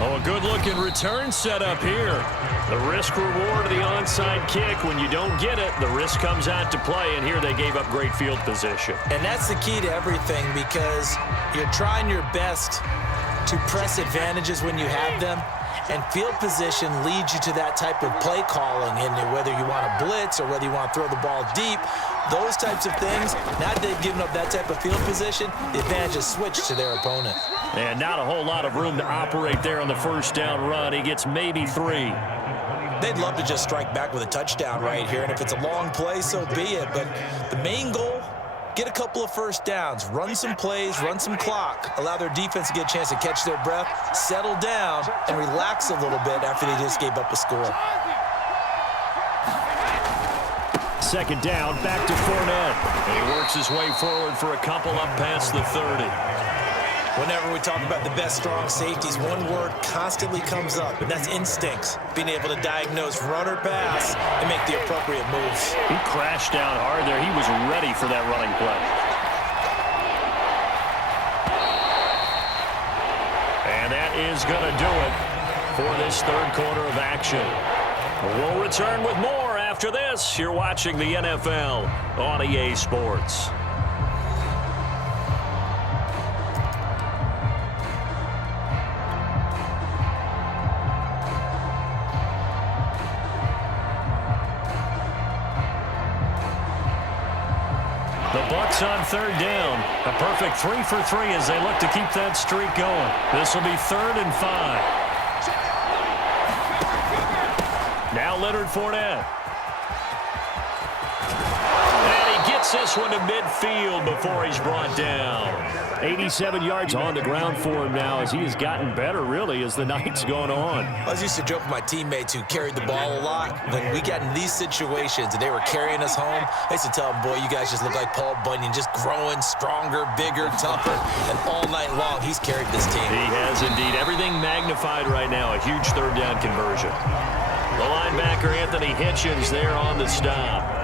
Oh, a good-looking return setup here. The risk-reward of the onside kick. When you don't get it, the risk comes out to play, and here they gave up great field position. And that's the key to everything, because you're trying your best to press advantages when you have them, and field position leads you to that type of play calling, and whether you want to blitz or whether you want to throw the ball deep, those types of things. Now that they've given up that type of field position, the advantage is switched to their opponent. And not a whole lot of room to operate there on the first down run. He gets maybe 3. They'd love to just strike back with a touchdown right here, and if it's a long play, so be it. But the main goal, get a couple of first downs, run some plays, run some clock, allow their defense to get a chance to catch their breath, settle down, and relax a little bit after they just gave up a score. Second down, back to Fournette. And he works his way forward for a couple up past the 30. Whenever we talk about the best strong safeties, one word constantly comes up, and that's instincts. Being able to diagnose run or pass and make the appropriate moves. He crashed down hard there. He was ready for that running play. And that is going to do it for this third quarter of action. We'll return with more after this. You're watching the NFL on EA Sports. The Bucs on third down. A perfect 3 for 3 as they look to keep that streak going. This will be 3rd and 5. Now Leonard Fournette. And he gets this one to midfield before he's brought down. 87 yards on the ground for him now as he has gotten better, really, as the night's going on. I was used to joke with my teammates who carried the ball a lot. When we got in these situations and they were carrying us home, I used to tell them, boy, you guys just look like Paul Bunyan, just growing stronger, bigger, tougher. And all night long, he's carried this team. He has indeed. Everything magnified right now. A huge third down conversion. The linebacker, Anthony Hitchens, there on the stop.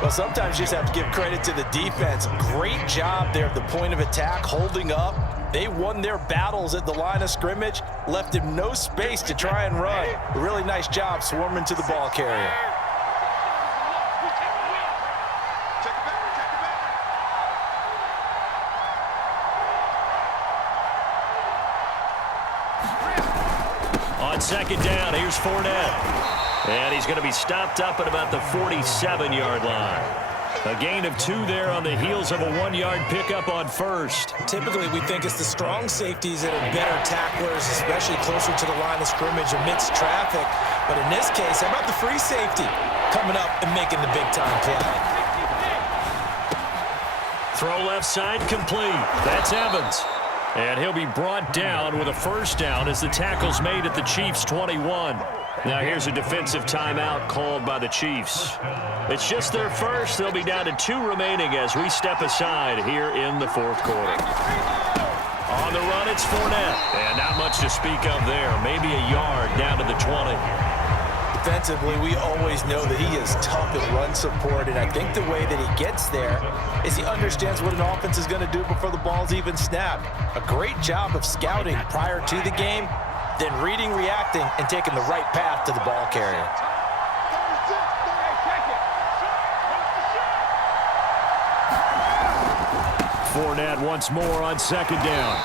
Well, sometimes you just have to give credit to the defense. Great job there at the point of attack, holding up. They won their battles at the line of scrimmage, left him no space to try and run. A really nice job swarming to the ball carrier. On second down, here's Fournette. And he's going to be stopped up at about the 47-yard line. A gain of 2 there on the heels of a 1-yard pickup on first. Typically, we think it's the strong safeties that are better tacklers, especially closer to the line of scrimmage amidst traffic. But in this case, how about the free safety coming up and making the big-time play? Throw left side complete. That's Evans. And he'll be brought down with a first down as the tackle's made at the Chiefs' 21. Now here's a defensive timeout called by the Chiefs. It's just their first. They'll be down to 2 remaining as we step aside here in the fourth quarter. On the run, it's Fournette. And not much to speak of there. Maybe a yard down to the 20. Defensively, we always know that he is tough in run support, and I think the way that he gets there is he understands what an offense is going to do before the ball's even snapped. A great job of scouting prior to the game, then reading, reacting, and taking the right path to the ball carrier. Fournette once more on second down.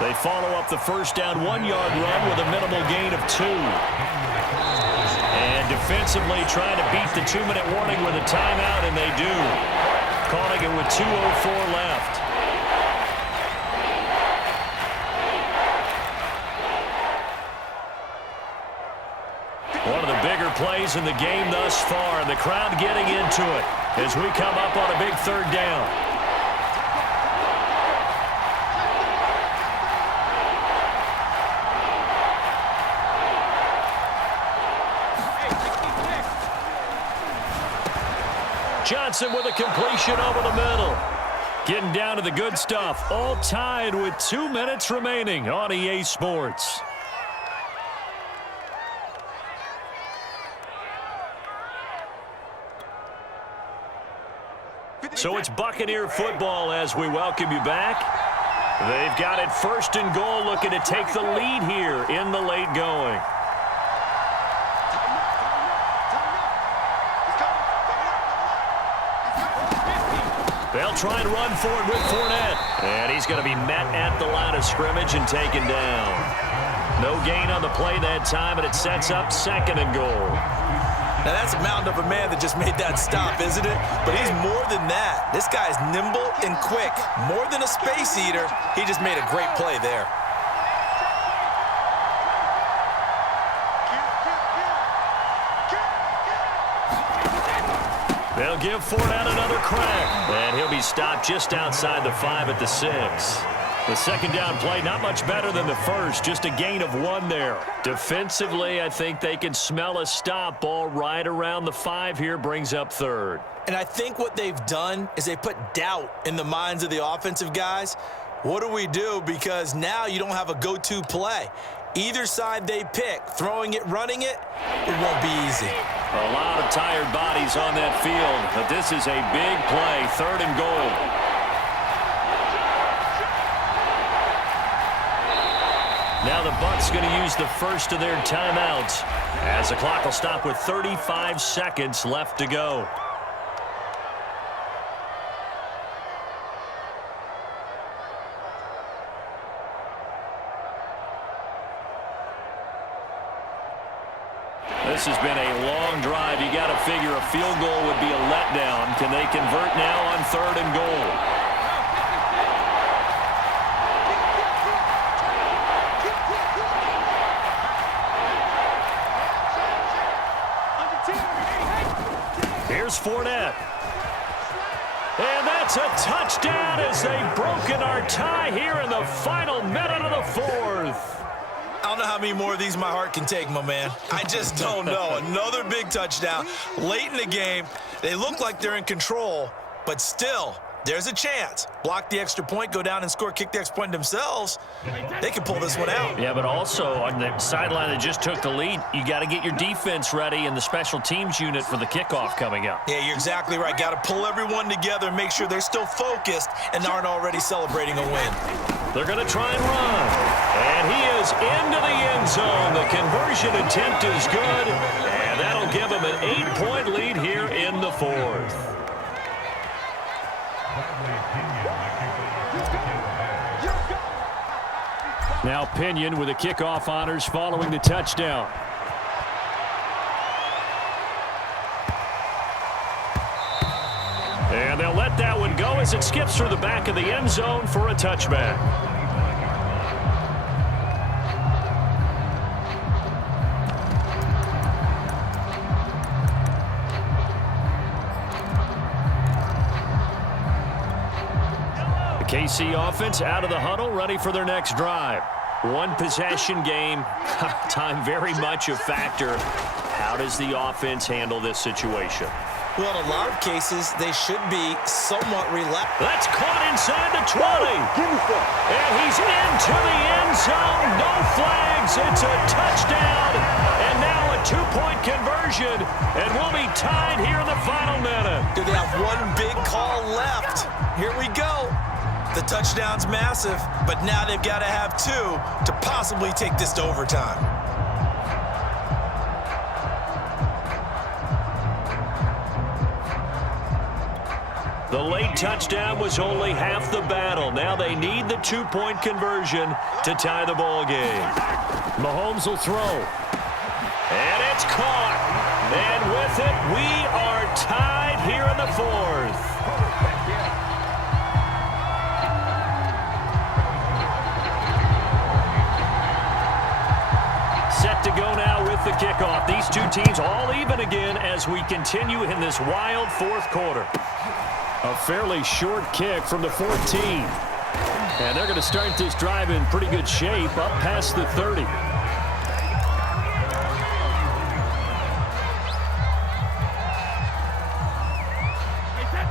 They follow up the first down 1-yard run with a minimal gain of 2. And defensively trying to beat the 2-minute warning with a timeout, and they do. Calling it with 2:04 left. One of the bigger plays in the game thus far, and the crowd getting into it as we come up on a big third down. Johnson with a completion over the middle. Getting down to the good stuff. All tied with 2 minutes remaining on EA Sports. So it's Buccaneer football as we welcome you back. They've got it 1st and goal, looking to take the lead here in the late going. They'll try and run for it with Fournette. And he's going to be met at the line of scrimmage and taken down. No gain on the play that time, and it sets up 2nd and goal. Now, that's a mountain of a man that just made that stop, isn't it? But he's more than that. This guy's nimble and quick. More than a space eater, he just made a great play there. They'll give Fournette another crack. And he'll be stopped just outside the 5 at the 6. The 2nd down play, not much better than the first, just a gain of 1 there. Defensively, I think they can smell a stop. Ball right around the 5 here, brings up 3rd. And I think what they've done is they put doubt in the minds of the offensive guys. What do we do? Because now you don't have a go-to play. Either side they pick, throwing it, running it, it won't be easy. A lot of tired bodies on that field, but this is a big play, 3rd and goal. Now the Bucs going to use the first of their timeouts as the clock will stop with 35 seconds left to go. This has been a long drive. You got to figure a field goal would be a letdown. Can they convert now on 3rd and goal? Here's Fournette. And that's a touchdown as they've broken our tie here in the final minute of the 4th. I don't know how many more of these my heart can take, my man. I just don't know. Another big touchdown. Late in the game, they look like they're in control, but still, there's a chance. Block the extra point, go down and score, kick the extra point themselves. They can pull this one out. Yeah, but also on the sideline that just took the lead, you got to get your defense ready and the special teams unit for the kickoff coming up. Yeah, you're exactly right. Got to pull everyone together and make sure they're still focused and aren't already celebrating a win. They're going to try and run. And he is into the end zone. The conversion attempt is good. And that'll give him an 8-point lead here in the 4th. Now Pinion with the kickoff honors following the touchdown. And they'll let that one go as it skips through the back of the end zone for a touchback. KC offense out of the huddle, ready for their next drive. One possession game, time very much a factor. How does the offense handle this situation? Well, in a lot of cases, they should be somewhat relaxed. That's caught inside the 20. And he's into the end zone. No flags. It's a touchdown. And now a 2-point conversion. And we'll be tied here in the final minute. Do they have one big call left? Here we go. The touchdown's massive, but now they've got to have 2 to possibly take this to overtime. The late touchdown was only half the battle. Now they need the 2-point conversion to tie the ball game. Mahomes will throw. And it's caught. And with it, we are tied here in the 4th. Set to go now with the kickoff. These two teams all even again as we continue in this wild 4th quarter. A fairly short kick from the 14. And they're going to start this drive in pretty good shape up past the 30.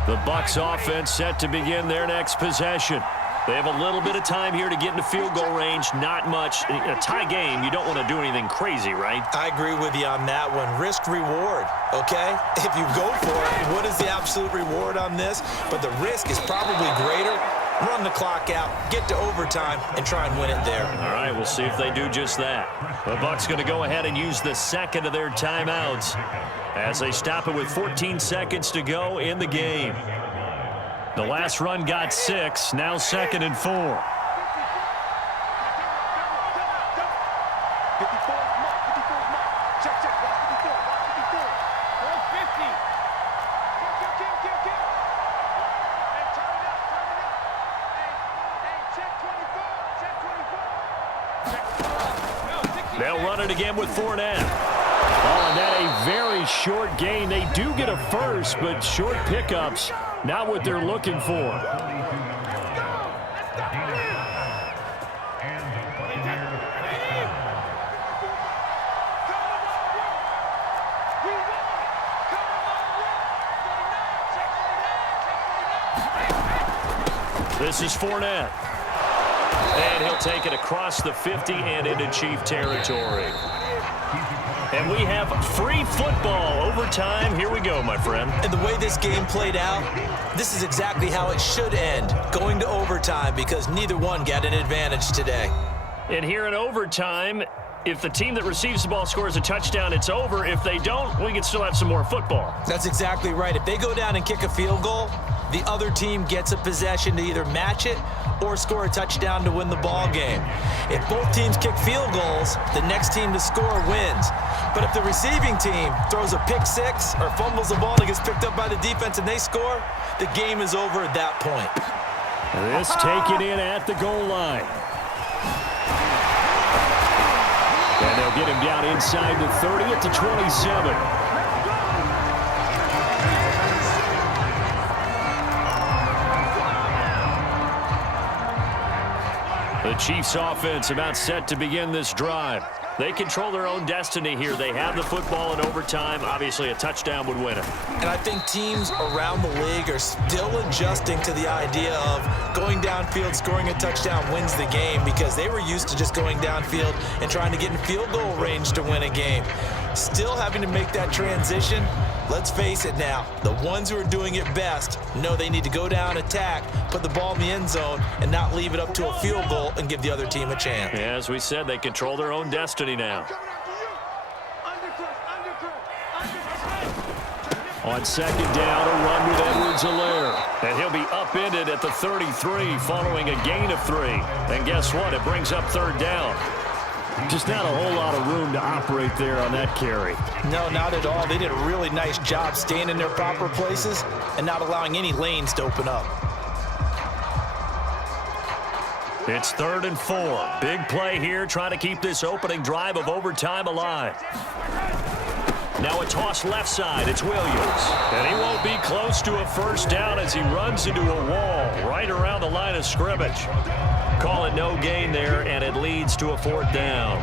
The Bucs offense set to begin their next possession. They have a little bit of time here to get into field goal range. Not much. In a tie game, you don't want to do anything crazy, right? I agree with you on that one. Risk-reward, okay? If you go for it, what is the absolute reward on this? But the risk is probably greater. run the clock out, get to overtime, and try and win it there. All right, we'll see if they do just that. The Bucs going to go ahead and use the second of their timeouts as they stop it with 14 seconds to go in the game. The last run got 6, now 2nd and 4. They'll run it again with Fournette. Oh, and that a very short gain. They do get a first, but short pickups, not what they're looking for. This is Fournette. And he'll take it across the 50 and into Chief territory. And we have free football overtime. Here we go, my friend. And the way this game played out, this is exactly how it should end, going to overtime, because neither one got an advantage today. And here in overtime, if the team that receives the ball scores a touchdown, it's over. If they don't, we can still have some more football. That's exactly right. If they go down and kick a field goal, the other team gets a possession to either match it or score a touchdown to win the ball game. If both teams kick field goals, the next team to score wins. But if the receiving team throws a pick six or fumbles the ball and gets picked up by the defense and they score, the game is over at that point. This taken in at the goal line. And they'll get him down inside the 30 at the 27. The Chiefs offense about set to begin this drive. They control their own destiny here. They have the football in overtime. Obviously, a touchdown would win it. And I think teams around the league are still adjusting to the idea of going downfield, scoring a touchdown wins the game, because they were used to just going downfield and trying to get in field goal range to win a game. Still having to make that transition. Let's face it now, the ones who are doing it best know they need to go down, attack, put the ball in the end zone, and not leave it up to a field goal and give the other team a chance. Yeah, as we said, they control their own destiny now. On second down, a run with Edwards-Helaire. And he'll be upended at the 33 following a gain of 3. And guess what? It brings up third down. Just not a whole lot of room to operate there on that carry. No, not at all. They did a really nice job staying in their proper places and not allowing any lanes to open up. It's 3rd and 4. Big play here, trying to keep this opening drive of overtime alive. Now a toss left side. It's Williams. And he won't be close to a first down as he runs into a wall right around the line of scrimmage. Call it no gain there, and it leads to a 4th down.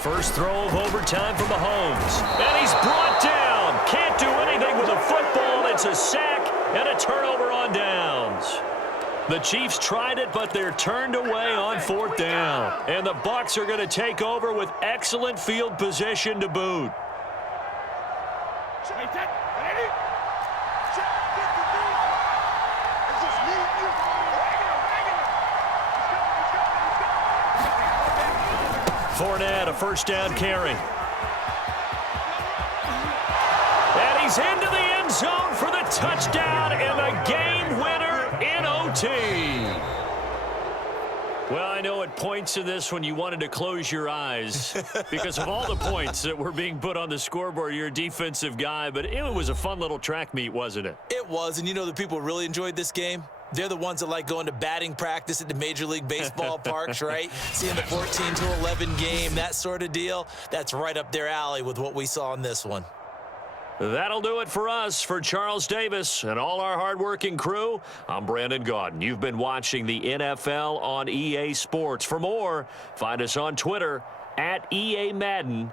First throw of overtime for Mahomes. And he's brought down. Can't do anything with a football. It's a sack and a turnover on downs. The Chiefs tried it, but they're turned away on 4th down. And the Bucs are going to take over with excellent field position to boot. Fournette, a first down carry. And he's into the end zone for the touchdown and the game winner in OT. Well, I know at points in this when you wanted to close your eyes because of all the points that were being put on the scoreboard. You're a defensive guy, but it was a fun little track meet, wasn't it? It was, and you know the people really enjoyed this game? They're the ones that like going to batting practice at the Major League Baseball parks, right? Seeing the 14-11 game, that sort of deal. That's right up their alley with what we saw in this one. That'll do it for us. For Charles Davis and all our hardworking crew, I'm Brandon Gaudin. You've been watching the NFL on EA Sports. For more, find us on Twitter @EA Madden.